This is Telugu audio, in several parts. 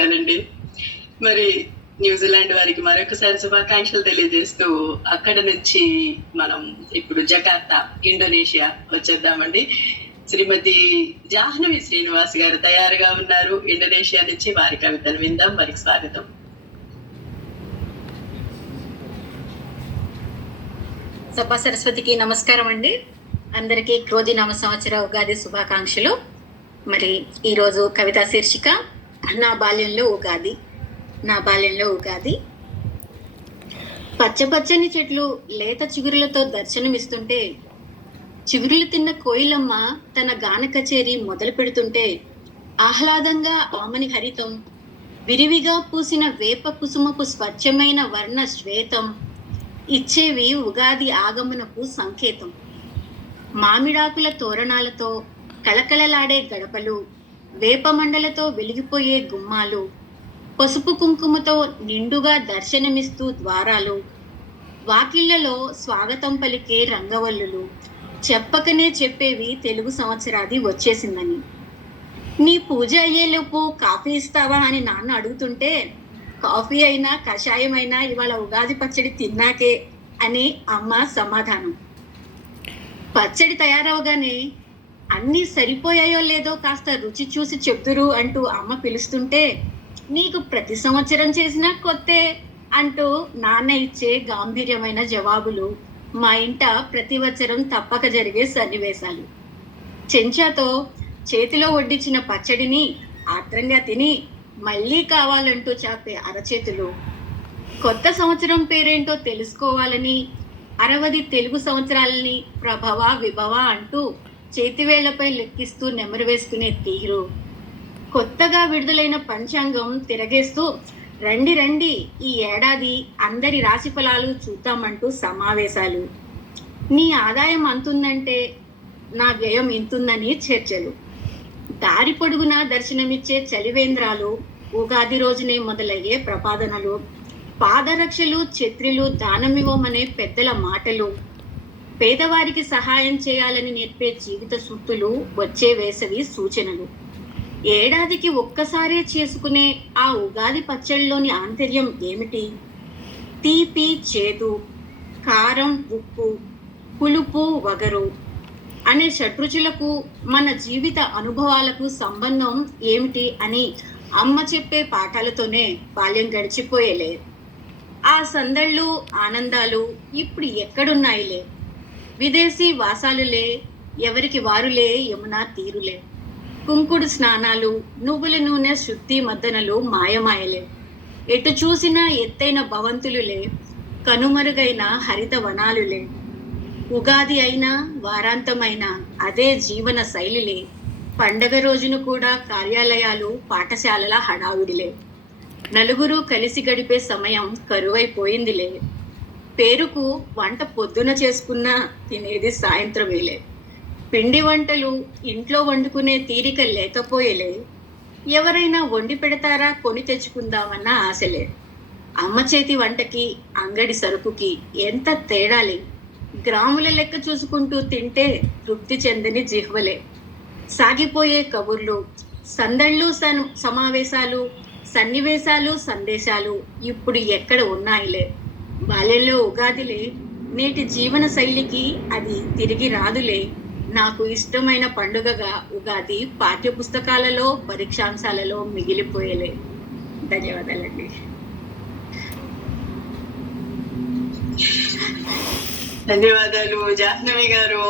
ధన్యవాదాలండి. మరి న్యూజిలాండ్ వారికి మరొకసారి శుభాకాంక్షలు తెలియజేస్తూ అక్కడ నుంచి మనం ఇప్పుడు జకార్తా, ఇండోనేషియా వచ్చేద్దామండి. శ్రీమతి జాహ్నవి శ్రీనివాస్ గారు తయారుగా ఉన్నారు. ఇండోనేషియా నుంచి వారి కవితను విందాం. వారికి స్వాగతం. సభా సరస్వతికి నమస్కారం అండి. అందరికీ క్రోధి నామ సంవత్సర ఉగాది శుభాకాంక్షలు. మరి ఈరోజు కవితా శీర్షిక నా బాల్యంలో ఉగాది. నా బాల్యంలో ఉగాది. పచ్చపచ్చని చెట్లు లేత చిగురులతో దర్శనమిస్తుంటే, చిగురులు తిన్న కోయిలమ్మ తన గాన కచేరీ మొదలు పెడుతుంటే, ఆహ్లాదంగా ఆమని హరితం, విరివిగా పూసిన వేప కుసుమపు స్వచ్ఛమైన వర్ణ శ్వేతం ఇచ్చేవి ఉగాది ఆగమనకు సంకేతం. మామిడాకుల తోరణాలతో కళకళలాడే గడపలు, వేపమండలతో వెలిగిపోయే గుమ్మాలు, పసుపు కుంకుమతో నిండుగా దర్శనమిస్తూ ద్వారాలు, వాకిళ్లలో స్వాగతం పలికే రంగవల్లులు చెప్పకనే చెప్పేవి తెలుగు సంవత్సరాది వచ్చేసిందని. నీ పూజ అయ్యేలోపు కాఫీ ఇస్తావా అని నాన్న అడుగుతుంటే, కాఫీ అయినా కషాయం అయినా ఇవాళ ఉగాది పచ్చడి తిన్నాకే అని అమ్మ సమాధానం. పచ్చడి తయారవగానే అన్నీ సరిపోయాయో లేదో కాస్త రుచి చూసి చెప్తురు అంటూ అమ్మ పిలుస్తుంటే, నీకు ప్రతి సంవత్సరం చేసినా కొత్తే అంటూ నాన్న ఇచ్చే గాంభీర్యమైన జవాబులు మా ఇంట ప్రతి సంవత్సరం తప్పక జరిగే సన్నివేశాలు. చెంచాతో చేతిలో వడ్డించిన పచ్చడిని ఆత్రంగా తిని మళ్ళీ కావాలంటూ చాపే అరచేతులు, కొత్త సంవత్సరం పేరేంటో తెలుసుకోవాలని 60 తెలుగు సంవత్సరాలని ప్రభవ విభవ అంటూ చేతివేళ్లపై లెక్కిస్తూ నెమరు వేసుకునే తీరు, కొత్తగా విడుదలైన పంచాంగం తిరగేస్తూ రండి రండి ఈ ఏడాది అందరి రాశి ఫలాలు చూద్దామంటూ సమావేశాలు, నీ ఆదాయం అంతుందంటే నా వ్యయం ఇంతుందని చర్చలు, దారి పొడుగునా దర్శనమిచ్చే చలివేంద్రాలు, ఉగాది రోజునే మొదలయ్యే ప్రపాదనలు, పాదరక్షలు ఛత్రిలు దానమివ్వమనే పెద్దల మాటలు, పేదవారికి సహాయం చేయాలని నేర్పే జీవిత సూక్తులు, వచ్చే వేసవి సూచనలు. ఏడాదికి ఒక్కసారే చేసుకునే ఆ ఉగాది పచ్చళ్ళలోని ఆంతర్యం ఏమిటి? తీపి చేదు, కారం ఉప్పు, పులుపు వగరు అనే షడ్రుచులకు మన జీవిత అనుభవాలకు సంబంధం ఏమిటి అని అమ్మ చెప్పే పాఠాలతోనే బాల్యం గడిచిపోయేలే. ఆ సందళ్ళు ఆనందాలు ఇప్పుడు ఎక్కడున్నాయిలే. విదేశీ వాసాలులే, ఎవరికి వారులే యమునా తీరులే. కుంకుడు స్నానాలు, నువ్వుల నూనె శుద్ధి మద్దనలు మాయమాయలే. ఎటు చూసినా ఎత్తైన భవంతులులే, కనుమరుగైన హరిత వనాలులే. ఉగాది అయినా వారాంతమైనా అదే జీవన శైలిలే. పండగ రోజును కూడా కార్యాలయాలు పాఠశాలల హడావుడిలే. నలుగురు కలిసి గడిపే సమయం కరువైపోయిందిలే. పేరుకు వంట పొద్దున చేసుకున్నా తినేది సాయంత్రమేలే. పిండి వంటలు ఇంట్లో వండుకునే తీరిక లేకపోయేలే. ఎవరైనా వండి పెడతారా కొని తెచ్చుకుందామన్న ఆశలే. అమ్మ చేతి వంటకి అంగడి సరుకుకి ఎంత తేడాలే. గ్రాముల లెక్క చూసుకుంటూ తింటే తృప్తి చెందని జిహ్వలే. సాగిపోయే కబుర్లు, సందళ్ళు సమావేశాలు, సన్నివేశాలు సందేశాలు ఇప్పుడు ఎక్కడ ఉన్నాయిలే. బాల్యంలో ఉగాదిలే, నేటి జీవన శైలికి అది తిరిగి రాదులే. నాకు ఇష్టమైన పండుగగా ఉగాది పాఠ్య పుస్తకాలలో పరీక్షాంశాలలో మిగిలిపోయేలే. ధన్యవాదాలండి. ధన్యవాదాలు జాహ్నవి గారు.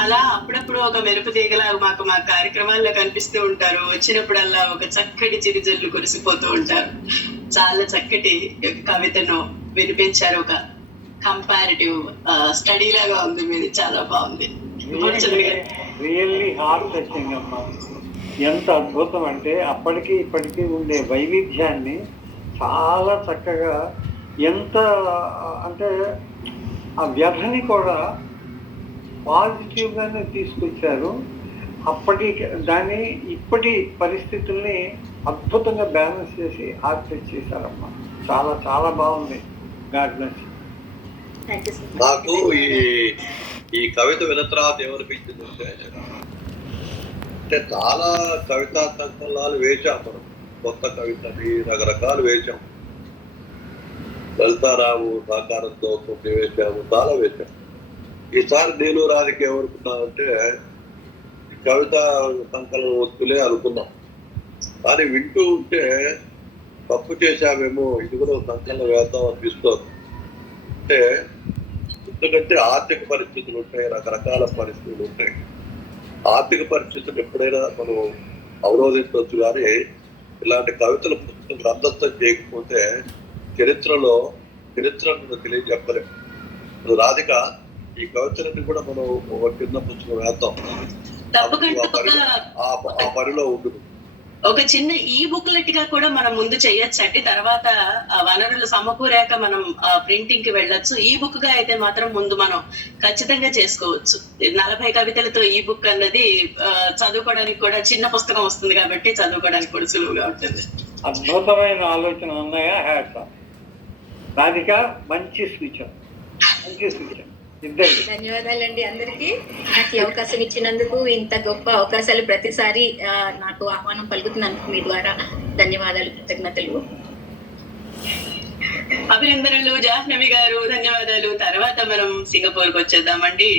అలా అప్పుడప్పుడు ఒక మెరుపు తీగలా మాకు మా కార్యక్రమాల్లో కనిపిస్తూ ఉంటారు. వచ్చినప్పుడల్లా ఒక చక్కటి చిరుజల్లు కురిసిపోతూ ఉంటారు. చాలా చక్కటి కవితను వినిపించారు. ఒక కంపారిటివ్ స్టడీ లాగా ఉంది మీది, చాలా బాగుంది. రియల్లీ హార్ట్ టచింగ్ అమ్మా. ఎంత అద్భుతం అంటే అప్పటికి ఇప్పటికీ ఉండే వైవిధ్యాన్ని చాలా చక్కగా, ఎంత అంటే ఆ వ్యధని కూడా పాజిటివ్గానే తీసుకొచ్చారు. అప్పటి దాన్ని ఇప్పటి పరిస్థితుల్ని అద్భుతంగా బ్యాలెన్స్ చేసి హార్ట్ టచ్ చేశారమ్మా. చాలా చాలా బాగుంది. God bless. నాకు ఈ కవిత విన్న తర్వాత ఏమనిపించిందంటే, చాలా కవితా సంకలనాలు వేశాం మనం. కొత్త కవితని రకరకాలు వేశాం. లలితారావు సహకారంతో కొన్ని వేశాము, చాలా వేశాము. ఈసారి నేను రాధిక ఏమనుకున్నామంటే కవిత సంకలనం వస్తులే అనుకున్నాం. కానీ వింటూ ఉంటే తప్పు చేశామేమో, ఇది కూడా సంకలనం వేద్దాం అనిపిస్తోంది. అంటే ఎందుకంటే ఆర్థిక పరిస్థితులు ఉంటాయి, రకరకాల పరిస్థితులు ఉంటాయి. ఆర్థిక పరిస్థితులు ఎప్పుడైనా మనం అవరోధించవచ్చు, కానీ ఇలాంటి కవితల పుస్తకం గ్రంథస్థం చేయకపోతే చరిత్రను తెలియజెప్పలేము. రాధిక ఈ కవితలన్నీ కూడా మనం ఒక చిన్న పుస్తకం వేద్దాం, ఆ పనిలో ఉంటుంది. ఒక చిన్న ఈ బుక్లెట్ గా కూడా మనం ముందు చేయొచ్చండి. తర్వాత వనరులు సమకూరాక మనం ప్రింటింగ్ కి వెళ్ళొచ్చు. ఈ బుక్ గా అయితే మాత్రం ముందు మనం ఖచ్చితంగా చేసుకోవచ్చు. 40 కవితలతో ఈ బుక్ అన్నది చదువుకోవడానికి కూడా చిన్న పుస్తకం వస్తుంది కాబట్టి చదువుకోవడానికి కూడా సులువుగా ఉంటుంది. అద్భుతమైన ఆలోచన అన్నయ్య. Hats off. రాధిక మంచి సూచన. ఇద్దరు ధన్యవాదాలండి అందరికీ. నాకు ఈ అవకాశం ఇచ్చినందుకు, ఇంత గొప్ప అవకాశాలు ప్రతిసారి నాకు ఆహ్వానం పలుకుతున్నందుకు మీ ద్వారా ధన్యవాదాలు, కృతజ్ఞతలు. అభినందనలు జాహ్నవి గారు, ధన్యవాదాలు. తర్వాత మనం సింగపూర్ కి వచ్చేద్దామండి.